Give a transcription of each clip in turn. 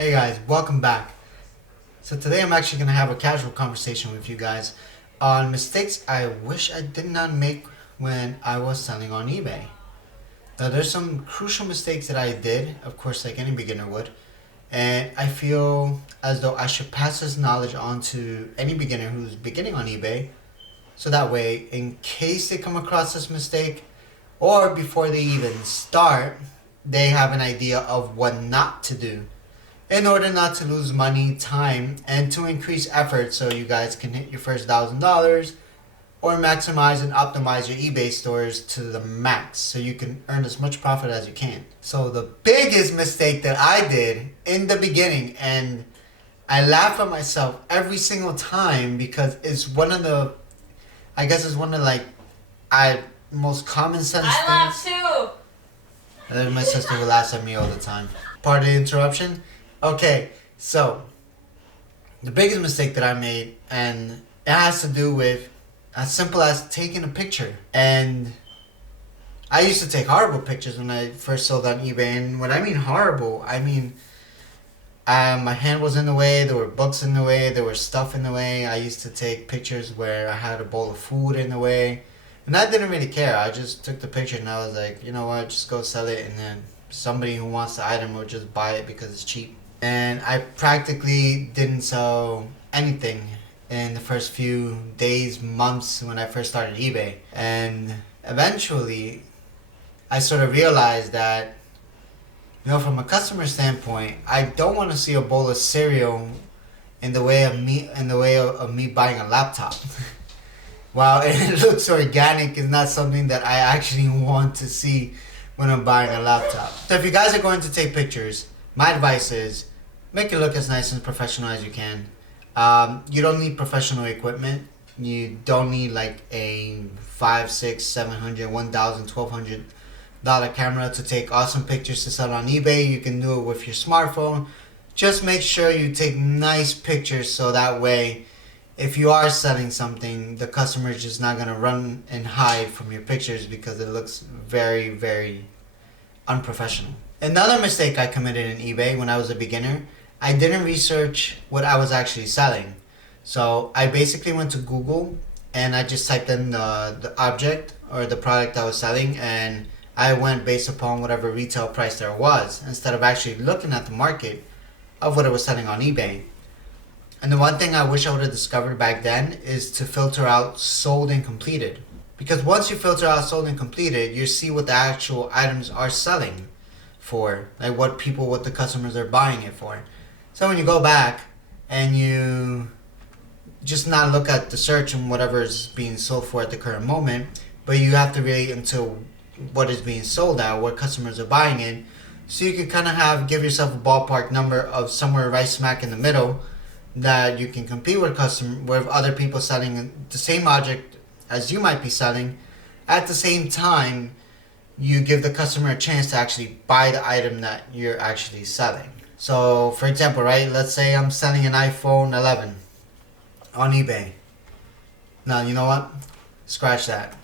Hey guys, welcome back. So today I'm actually going to have a casual conversation with you guys on mistakes I wish I did not make when I was selling on eBay. Now there's some crucial mistakes that I did, of course like any beginner would, and I feel as though I should pass this knowledge on to any beginner who's beginning on eBay so that way in case they come across this mistake or before they even start, they have an idea of what not to do in order not to lose money, time, and to increase effort so you guys can hit your first $1,000 or maximize and optimize your eBay stores to the max so you can earn as much profit as you can. So the biggest mistake that I did in the beginning, and I laugh at myself every single time because it's one of the, I guess it's one of I most common sense I things. laugh too. And then my sister who laughs at me all the time. Part of the interruption? Okay, so the biggest mistake that I made, and it has to do with as simple as taking a picture. And I used to take horrible pictures when I first sold on eBay. And when I mean horrible, I mean my hand was in the way, there were books in the way, there was stuff in the way. I used to take pictures where I had a bowl of food in the way. And I didn't really care. I just took the picture and I was like, you know what, just go sell it. And then somebody who wants the item will just buy it because it's cheap. And I practically didn't sell anything in the first few days, months when I first started eBay. And eventually, I sort of realized that, from a customer standpoint, I don't want to see a bowl of cereal in the way of me buying a laptop. While it looks organic, it's not something that I actually want to see when I'm buying a laptop. So if you guys are going to take pictures, my advice is make it look as nice and professional as you can. You don't need professional equipment. You don't need like a $500, $600, $700, $1,000, $1,200 camera to take awesome pictures to sell on eBay. You can do it with your smartphone. Just make sure you take nice pictures so that way if you are selling something, the customer is just not going to run and hide from your pictures because it looks very, very unprofessional. Another mistake I committed in eBay when I was a beginner, I didn't research what I was actually selling. So I basically went to Google and I just typed in the object or the product I was selling, and I went based upon whatever retail price there was instead of actually looking at the market of what it was selling on eBay. And the one thing I wish I would have discovered back then is to filter out sold and completed. Because once you filter out sold and completed, you see what the actual items are selling for. Like what the customers are buying it for. So when you go back and you just not look at the search and whatever is being sold for at the current moment, but you have to relate into what is being sold at, what customers are buying in. So you can kind of give yourself a ballpark number of somewhere right smack in the middle that you can compete with other people selling the same object as you might be selling. At the same time, you give the customer a chance to actually buy the item that you're actually selling. So, for example, right, let's say I'm selling an iPhone 11 on eBay. Now, you know what? Scratch that.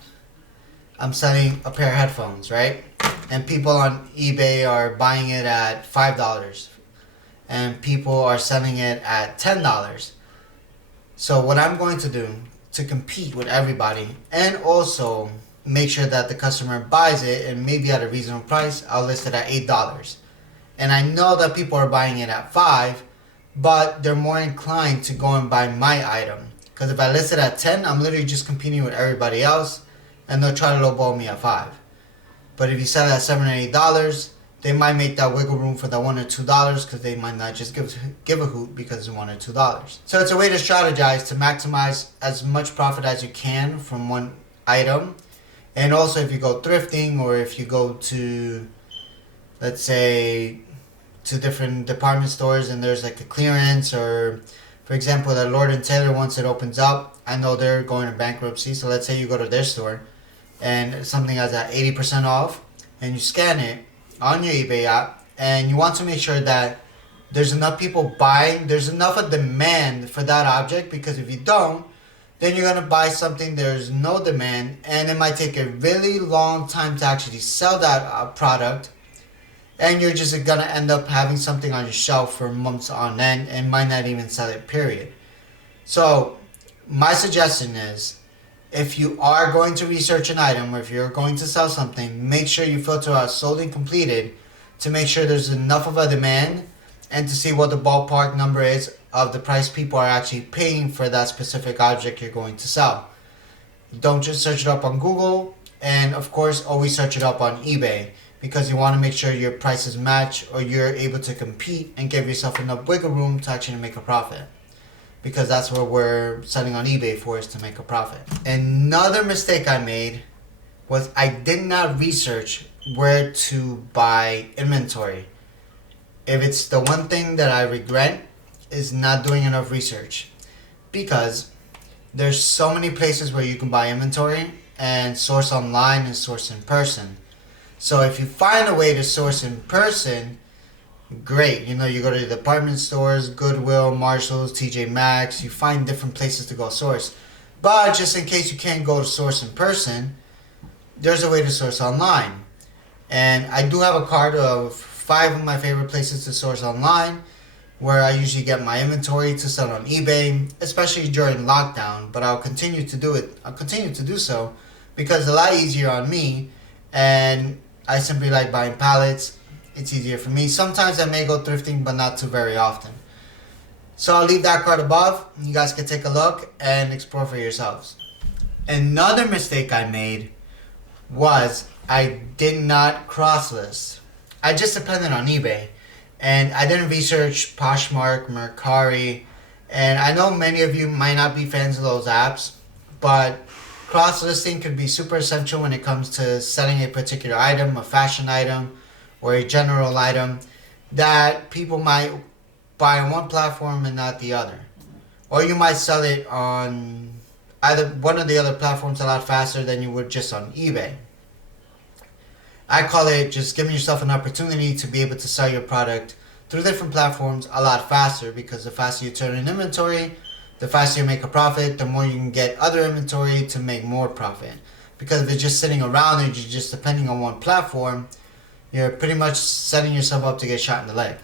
I'm selling a pair of headphones, right? And people on eBay are buying it at $5. And people are selling it at $10. So what I'm going to do to compete with everybody and also make sure that the customer buys it and maybe at a reasonable price, I'll list it at $8. And I know that people are buying it at $5, but they're more inclined to go and buy my item. Because if I list it at 10, I'm literally just competing with everybody else and they'll try to lowball me at 5. But if you sell it at $7 or $8, they might make that wiggle room for that $1 or $2 because they might not just give a hoot because it's $1 or $2. So it's a way to strategize to maximize as much profit as you can from one item. And also if you go thrifting or if you go to, let's say, to different department stores and there's like a clearance, or for example at Lord & Taylor, once it opens up, I know they're going to bankruptcy. So let's say you go to their store and something has at 80% off and you scan it on your eBay app, and you want to make sure that there's enough people buying, there's enough of demand for that object, because if you don't, then you're going to buy something there's no demand, and it might take a really long time to actually sell that product, and you're just gonna end up having something on your shelf for months on end and might not even sell it, period. So my suggestion is, if you are going to research an item or if you're going to sell something, make sure you filter out sold and completed to make sure there's enough of a demand and to see what the ballpark number is of the price people are actually paying for that specific object you're going to sell. Don't just search it up on Google, and of course always search it up on eBay, because you want to make sure your prices match or you're able to compete and give yourself enough wiggle room to actually make a profit, because that's what we're selling on eBay for, is to make a profit. Another mistake I made was I did not research where to buy inventory. If it's the one thing that I regret, is not doing enough research, because there's so many places where you can buy inventory and source online and source in person. So if you find a way to source in person, great. You go to the department stores, Goodwill, Marshalls, TJ Maxx, you find different places to go source. But just in case you can't go to source in person, there's a way to source online. And I do have a card of 5 of my favorite places to source online, where I usually get my inventory to sell on eBay, especially during lockdown. But I'll continue to do it. I'll continue to do so because it's a lot easier on me, and I simply like buying pallets. It's easier for me. Sometimes I may go thrifting, but not too very often. So I'll leave that card above. You guys can take a look and explore for yourselves. Another mistake I made was I did not cross list. I just depended on eBay, and I didn't research Poshmark, Mercari, and I know many of you might not be fans of those apps, but cross listing could be super essential when it comes to selling a particular item, a fashion item, or a general item that people might buy on one platform and not the other. Or you might sell it on either one of the other platforms a lot faster than you would just on eBay. I call it just giving yourself an opportunity to be able to sell your product through different platforms a lot faster, because the faster you turn in inventory, the faster you make a profit, the more you can get other inventory to make more profit. Because if it's just sitting around and you're just depending on one platform, you're pretty much setting yourself up to get shot in the leg.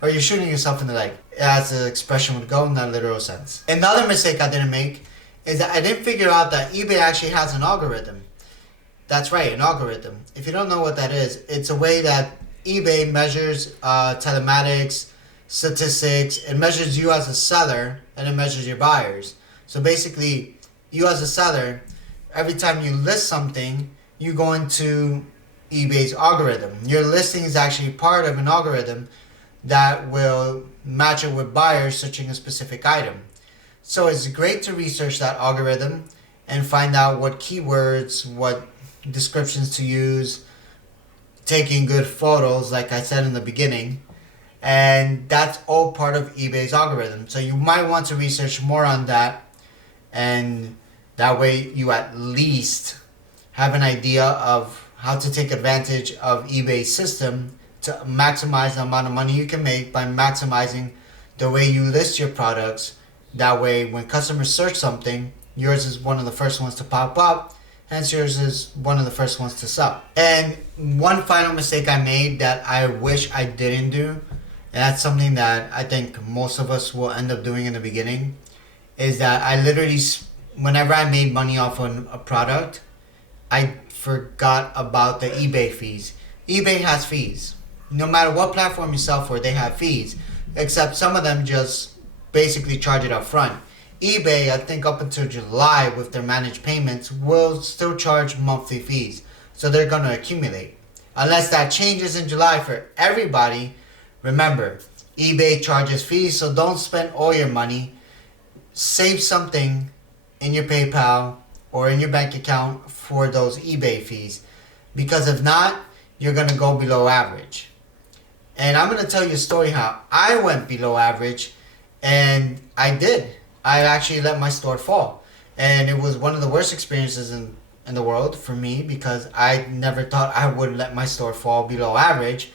Or you're shooting yourself in the leg, as the expression would go in that literal sense. Another mistake I didn't make is that I didn't figure out that eBay actually has an algorithm. That's right, an algorithm. If you don't know what that is, it's a way that eBay measures telematics, statistics. It measures you as a seller, and it measures your buyers. So basically, you as a seller, every time you list something, you go into eBay's algorithm. Your listing is actually part of an algorithm that will match it with buyers searching a specific item. So it's great to research that algorithm and find out what keywords, what descriptions to use, taking good photos, like I said in the beginning, and that's all part of eBay's algorithm. So you might want to research more on that, and that way you at least have an idea of how to take advantage of eBay's system to maximize the amount of money you can make by maximizing the way you list your products. That way when customers search something, yours is one of the first ones to pop up, hence yours is one of the first ones to sell. And one final mistake I made that I wish I didn't do, and that's something that I think most of us will end up doing in the beginning, is that I literally, whenever I made money off of a product, I forgot about the eBay fees. eBay has fees. No matter what platform you sell for, they have fees, except some of them just basically charge it up front. eBay, I think up until July with their managed payments, will still charge monthly fees. So they're going to accumulate. Unless that changes in July for everybody, remember, eBay charges fees, so don't spend all your money. Save something in your PayPal or in your bank account for those eBay fees. Because if not, you're going to go below average. And I'm going to tell you a story how I went below average, and I did. I actually let my store fall. And it was one of the worst experiences in the world for me, because I never thought I would let my store fall below average.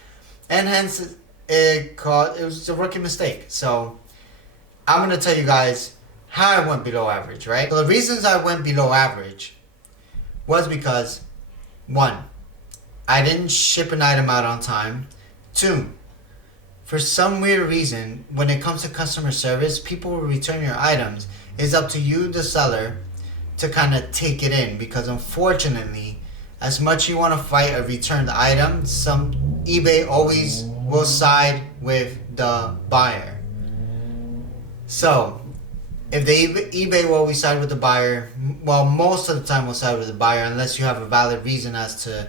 And hence, it was a rookie mistake. So I'm going to tell you guys how I went below average, right? So the reasons I went below average was because, one, I didn't ship an item out on time. 2, for some weird reason, when it comes to customer service, people will return your items. It's up to you, the seller, to kind of take it in, because unfortunately, as much you want to fight a returned item, some eBay always will side with the buyer. So, if the eBay will always side with the buyer, well, most of the time will side with the buyer unless you have a valid reason as to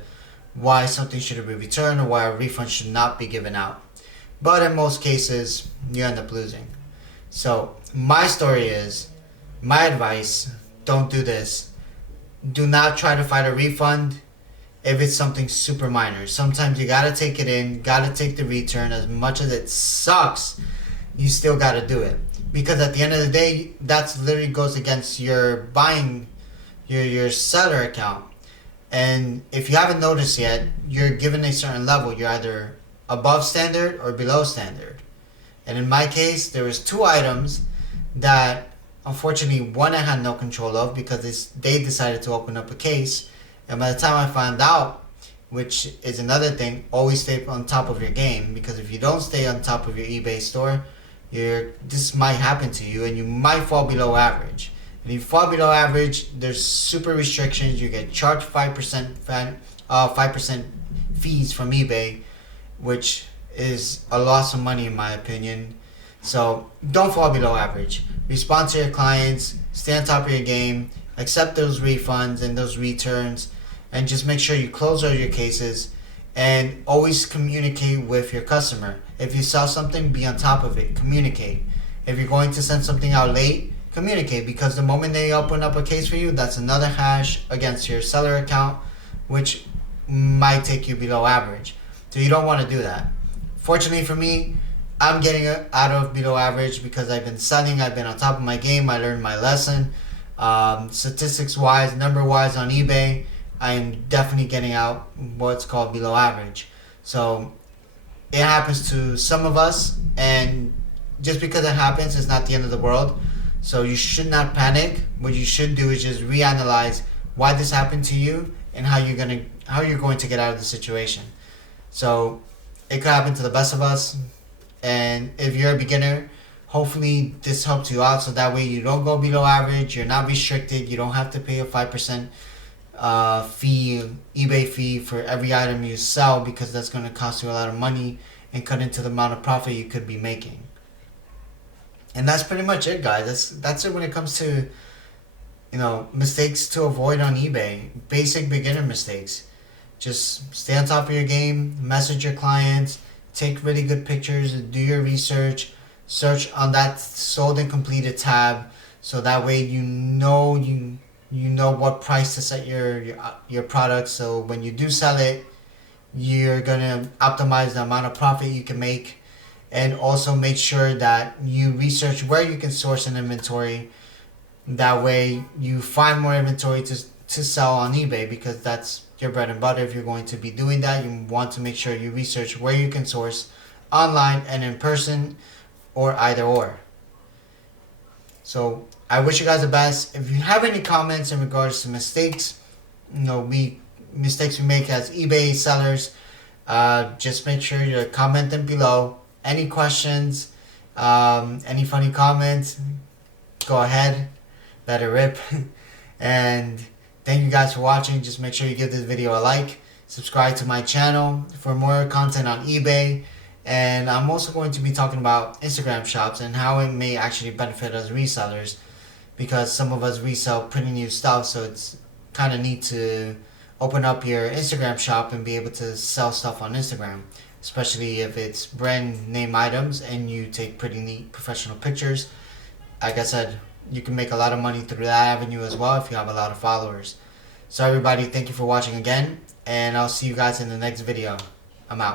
why something should be returned or why a refund should not be given out. But in most cases, you end up losing. So, my story is, my advice, don't do this. Do not try to fight a refund if it's something super minor. Sometimes you gotta take it in, gotta take the return. As much as it sucks, you still gotta do it. Because at the end of the day, that literally goes against your buying, your seller account. And if you haven't noticed yet, you're given a certain level. You're either above standard or below standard. And in my case, there was 2 items that unfortunately one I had no control of because they decided to open up a case. And by the time I found out, which is another thing, always stay on top of your game, because if you don't stay on top of your eBay store, this might happen to you and you might fall below average. And if you fall below average, there's super restrictions. You get charged 5% fees from eBay, which is a loss of money in my opinion. So don't fall below average. Respond to your clients, stay on top of your game, accept those refunds and those returns, and just make sure you close all your cases and always communicate with your customer. If you sell something, be on top of it. Communicate. If you're going to send something out late, communicate, because the moment they open up a case for you, that's another hash against your seller account, which might take you below average. So you don't want to do that. Fortunately for me, I'm getting out of below average because I've been selling, I've been on top of my game, I learned my lesson. Statistics wise, number wise on eBay, I'm definitely getting out what's called below average. So it happens to some of us, and just because it happens, it's not the end of the world. So you should not panic. What you should do is just reanalyze why this happened to you and how you're going to get out of the situation. So it could happen to the best of us, and if you're a beginner, hopefully this helps you out, so that way you don't go below average, you're not restricted, you don't have to pay a 5% eBay fee for every item you sell, because that's going to cost you a lot of money and cut into the amount of profit you could be making. And that's pretty much it, guys. That's it when it comes to, mistakes to avoid on eBay. Basic beginner mistakes. Just stay on top of your game, message your clients, take really good pictures, do your research, search on that sold and completed tab, so that way you know what price to set your product. So when you do sell it, you're gonna optimize the amount of profit you can make. And also make sure that you research where you can source an inventory. That way you find more inventory to sell on eBay, because that's your bread and butter. If you're going to be doing that, you want to make sure you research where you can source online and in person, or either or. So I wish you guys the best. If you have any comments in regards to mistakes, mistakes we make as eBay sellers, just make sure you comment them below. Any questions, any funny comments, go ahead, let it rip. And thank you guys for watching. Just make sure you give this video a like, subscribe to my channel for more content on eBay. And I'm also going to be talking about Instagram shops and how it may actually benefit us resellers, because some of us resell pretty new stuff, so it's kind of neat to open up your Instagram shop and be able to sell stuff on Instagram, especially if it's brand name items and you take pretty neat professional pictures. Like I said, you can make a lot of money through that avenue as well if you have a lot of followers. So everybody, thank you for watching again, and I'll see you guys in the next video. I'm out.